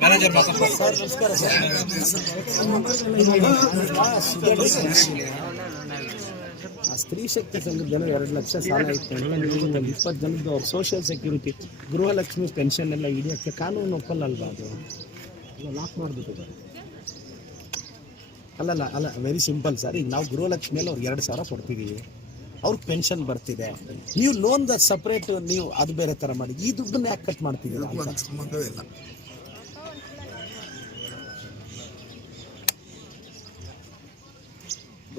Manager ಮಾತಾಡ್ತಾರೆ ಆ ಸ್ತ್ರೀ ಶಕ್ತಿ ಸಂಘದ ಜನ ಎರಡು ಲಕ್ಷ ಸಾಲ ಇತ್ತು. ಇಪ್ಪತ್ತು ಜನದ್ದು ಅವ್ರ ಸೋಷಿಯಲ್ ಸೆಕ್ಯೂರಿಟಿ ಗೃಹಲಕ್ಷ್ಮಿ ಪೆನ್ಷನ್ ಎಲ್ಲ ಹಿಡಿಯೋಕ್ಕೆ ಕಾನೂನು ಒಪ್ಪಲ್ಲ ಅಲ್ವಾ ಅದು ಲಾಕ್ ಮಾಡಿಬಿಟ್ಟಿದ್ದಾರೆ. ಅಲ್ಲಲ್ಲ, ಅಲ್ಲ ವೆರಿ ಸಿಂಪಲ್ ಸರ್ ಈಗ ನಾವು ಗೃಹಲಕ್ಷ್ಮಿಯಲ್ಲಿ ಅವ್ರಿಗೆ ಎರಡು ಸಾವಿರ ಕೊಡ್ತಿದ್ದೀವಿ ಅವ್ರಿಗೆ ಪೆನ್ಷನ್ ಬರ್ತಿದೆ. ನೀವು ಲೋನ್ ಸಪ್ರೇಟ್ ನೀವು ಅದು ಬೇರೆ ಥರ ಮಾಡಿ. ಈ ದುಡ್ಡನ್ನ ಯಾಕೆ ಕಟ್ ಮಾಡ್ತಿದ್ದೀರಾ ಅಂತ? ಸಂಬಂಧವೇ ಇಲ್ಲ.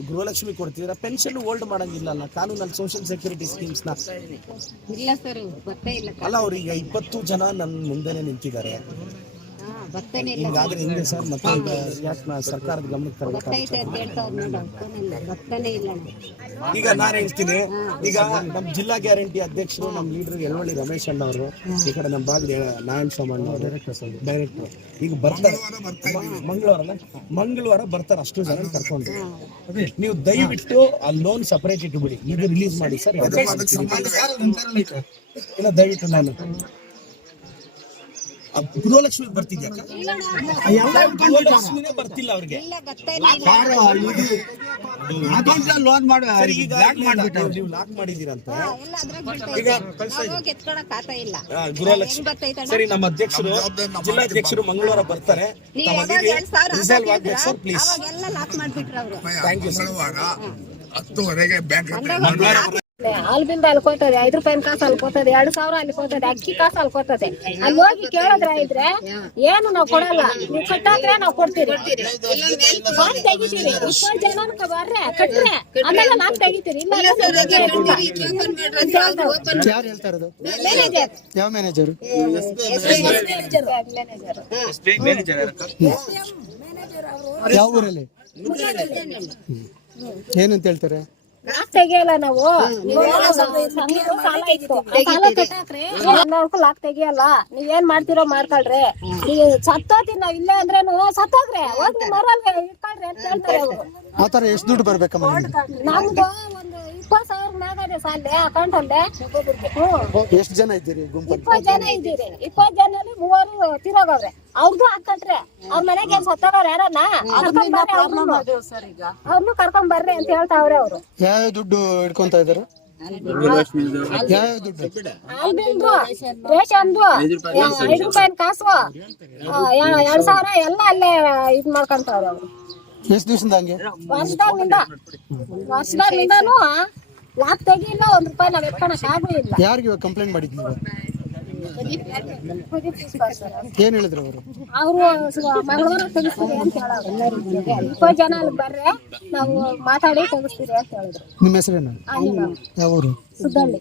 ಗೃಹಲಕ್ಷ್ಮಿ ಕೊಡ್ತಿದ್ರ. ಪೆನ್ಷನ್ ಹೋಲ್ಡ್ ಮಾಡಂಗಿಲ್ಲ ಅಲ್ಲ ಕಾನೂನಲ್ಲಿ ಸೋಷಿಯಲ್ ಸೆಕ್ಯೂರಿಟಿ ಸ್ಕೀಮ್ಸ್ನ ಇಲ್ಲ ಸರ್ ಅಲ್ಲ ಅವ್ರೀಗ ಇಪ್ಪತ್ತು ಜನ ನನ್ನ ಮುಂದೆನೆ ನಿಂತಿದ್ದಾರೆ. ಬರ್ತಾನೆ ಇಲ್ಲ ಹಿಂಗಾದ್ರೆ ಹಿಂಗೆ ಸರ್. ಮತ್ತೆ ಈಗ ಯಾಕೆ ಸರ್ಕಾರದ ಗಮನಕ್ಕೆ ಬರ್ತೈತೆ ಅಂತ ಬರ್ತಾನೆ ಇಲ್ಲ ಬರ್ತಾನೆ ಇಲ್ಲ ಈಗ ನಾನು ಹೇಳ್ತೀನಿ ಈಗ ನಮ್ಮ ಜಿಲ್ಲಾ ಗ್ಯಾರಂಟಿ ಅಧ್ಯಕ್ಷರು ನಮ್ಮ ಲೀಡರ್ ಯಲವಳ್ಳಿ ರಮೇಶ್ ಅಣ್ಣ ಅವರು ಈ ಕಡೆ ನಮ್ಮ ಭಾಗದ ನಾರಾಯಣ ಸೋಮಣ್ಣ ಅವರು ಡೈರೆಕ್ಟರ್ ಈಗ ಬರ್ತಾರೆ. ಮಂಗಳವಾರ ಅಲ್ಲ ಮಂಗಳವಾರ ಬರ್ತಾರೆ ಅಷ್ಟು ಜನ ಕರ್ಕೊಂಡು. ನೀವು ದಯವಿಟ್ಟು ಆ ಲೋನ್ ಸಪರೇಟ್ ಇಟ್ಬಿಡಿ. ಈಗ ರಿಲೀಸ್ ಮಾಡಿ ಸರ್. ಇಲ್ಲ ದಯವಿಟ್ಟು ನಾನು. ಗೃಹಲಕ್ಷ್ಮಿ ಬರ್ತಿದ್ಯಾಕ್ಷ್ಮಿನೇ ಬರ್ತಿಲ್ಲ ಅವ್ರಿಗೆ. ಲೋನ್ ಮಾಡಿ ಸರಿ, ಈಗ ಲಾಕ್ ಮಾಡ್ಬಿಟ್ಟು ನೀವು ಲಾಕ್ ಮಾಡಿದೀರಂತ ಈಗ ಗೃಹಲಕ್ಷ್ಮಿ. ಸರಿ ನಮ್ಮ ಅಧ್ಯಕ್ಷರು ಜಿಲ್ಲಾಧ್ಯಕ್ಷರು ಮಂಗಳವಾರ ಬರ್ತಾರೆ. ರಿಸಲ್ವ್ ಆಗ್ಬೇಕು ಸರ್ ಪ್ಲೀಸ್ ಥ್ಯಾಂಕ್ ಯು ಹತ್ತುವರೆಗೆ ಬ್ಯಾಂಕ್ ಹಾಲ್ಬಿಂದ ಅಲ್ಕೋತದೆ ಐದು ರೂಪಾಯಿ ಕಾಸು ಅಲ್ಕೋತದೆ ಎರಡು ಸಾವಿರ ಅಲ್ಕೋತದೆ ಅಕ್ಕಿ ಕಾಸು ಅಲ್ಕೋತದೆ. ಅಲ್ಲಿ ಹೋಗಿ ಕೇಳಿದ್ರೆ ಇದ್ರೆ ಏನು ನಾವು ಕೊಡಲ್ಲ. ನೀವು ಕಟ್ಟಾದ್ರೆ ನಾವು ಕೊಡ್ತೀರಿ. ನಾನ್ ತೆಗಿತೀರಿ. ಇಪ್ಪತ್ತು ಜನ ಬರ್ರೆ ಕಟ್ರೆ. ಆಮೇಲೆ ನಾನ್ ತೆಗಿತೀರಿ. ಇಲ್ಲ. ಯಾರು ಹೇಳ್ತಾ ಇರೋದು? ಮ್ಯಾನೇಜರ್ ಯಾವ ಮ್ಯಾನೇಜರ್ ಮ್ಯಾನೇಜರ್ ಯಾವ ಊರಲ್ಲಿ? ಏನಂತ ಹೇಳ್ತಾರೆ? ತೆಗಿಯಲ್ಲ ನಾವು? ಎಲ್ಲರಿಗೂ ಲಾಕ್ ತೆಗಿಯಲ್ಲ. ನೀವ್ ಏನ್ ಮಾಡ್ತಿರೋ ಮಾಡ್ಕೊಳ್ರಿ. ನೀವು ಸತ್ತೋತಿ ನಾವ್ ಇಲ್ಲೇ ಅಂದ್ರೇನು? ಸತ್ತೋಗ್ರೆ. ಹೋಗಿ ನಿಮ್ ಮರಲ್ಗೆ ಇಟ್ಕೊಳ್ರಿ ಅಂತ ಹೇಳ್ತಾರೆ ಅವ್ರು. ಆತರ ಎಷ್ಟು ದುಡ್ಡು ಬರ್ಬೇಕಮ್ಮ ನಿಮ್ಗೆ? ನಮ್ದು ಒಂದು ಇಪ್ಪತ್ ಸಾವಿರ ಮ್ಯಾಗದೆ ಸಾಲ ಅಕೌಂಟ್ ಅಲ್ಲೇ. ಹ್ಮ್ ಎಷ್ಟು ಜನ ಇದ್ದೀರಿ ಗುಂಪಲ್ಲಿ? ಇಪ್ಪತ್ ಜನ ಇದ್ದೀರಿ. ಇಪ್ಪತ್ ಜನ ಮೂವರು ತಿರೋಗವ್ರೆ. ಅವ್ರದ್ದು ಹಾಕಟ್ರೆ ಅವ್ರ ಮನೆಗೆ ಸತ್ತವ್ರ ಯಾರನ್ನ? ಅವ್ರನ್ನು ಕರ್ಕೊಂಡ್ ಬರ್ರಿ ಅಂತ ಹೇಳ್ತಾವ್ರೆ ಅವ್ರು. ಯಾವ ದುಡ್ಡು ಇಟ್ಕೊಂತ ಇದಾರೆ? ರೇಷನ್ದು ಐದು ರೂಪಾಯಿ ಕಾಸು ಎರಡ್ ಸಾವಿರ ಎಲ್ಲ ಅಲ್ಲೇ ಇದ್ ಮಾಡ್ಕೊಂತವ್ರೆ ಅವ್ರು. ಎಷ್ಟು ದಿವಸದಿಂದ ಹಂಗೆ? ವರ್ಷದಾಗಿಂದ ವರ್ಷದಾಗಿಂದನು ಲಾಕ್ ತೆಗಿಲ್ಲ ಒಂದ್ ರೂಪಾಯಿ ನಾವ್ ಎತ್ಕೊಳಕ್ ಆಗೂ ಇಲ್ಲ. ಯಾರಿಗೆ ಕಂಪ್ಲೇಂಟ್ ಮಾಡಿದ್ವಿ ಏನ್ ಹೇಳಿದ್ರು ಅವರು? ಅವರು ಮಂಗಳವಾರ ತೆಗಿಸ್ತೀರಿ ಅಂತ ಹೇಳೋರು. ಇಪ್ಪತ್ತು ಜನ ಅಲ್ಲಿ ಬರ್ರೆ ನಾವು ಮಾತಾಡಿ ತೆಗಿಸ್ತೀರಿ ಅಂತ ಹೇಳಿದ್ರು. ನಿಮ್ಮ ಹೆಸರೇನು? ಯಾವ ಊರು ಸುದ್ದಳ್ಳಿ